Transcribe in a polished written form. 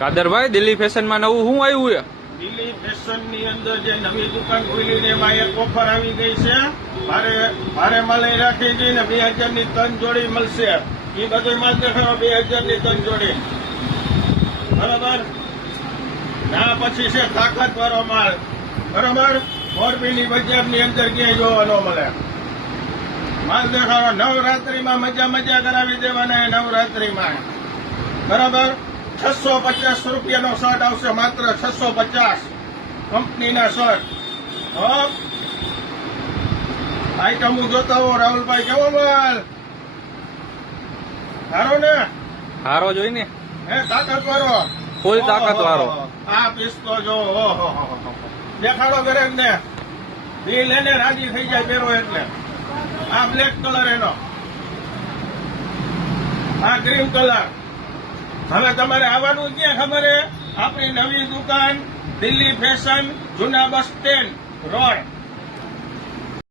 કાદરભાઈ, દિલ્હી ફેશનમાં નવું શું આવ્યું છે? દિલ્હી ફેશન ની અંદર જે નવી દુકાન ખુલી ને એમાં એક ઓફર આવી ગઈ છે. ભારે મલાઈ રાખી છે ને 2000 ની 3 જોડી મળશે. એ બધું માલ દેખાડો 2000 ની 3 જોડી. બરાબર. ના પછી છે તાકાત વાળો માલ. બરાબર. મોરબીની બજારની અંદર ક્યાંય જોવા ન મળે. માલ દેખાડો. નવરાત્રીમાં મજા કરાવી દેવાના. નવરાત્રીમાં બરાબર. 650 રૂપિયાનો શર્ટ આવશે. માત્ર 650 કંપનીના શર્ટ. આઈટમો જોતા હો રાહુલભાઈ. કેવો માલ સારો ને? હારો જોઈને હે તાકાત વાળો. ફૂલ તાકાત વાળો. આ પિસ્તો જો દેખાડો ગરેજ ને. બિલ એને રાજી થઈ જાય પહેરો એટલે. આ બ્લેક કલર એનો. આ ગ્રીન કલર. હવે તમારે આવવાનું ક્યાં ખબર હે? આપણી નવી દુકાન દિલ્હી ફેશન, જૂના બસ સ્ટેન્ડ રોડ.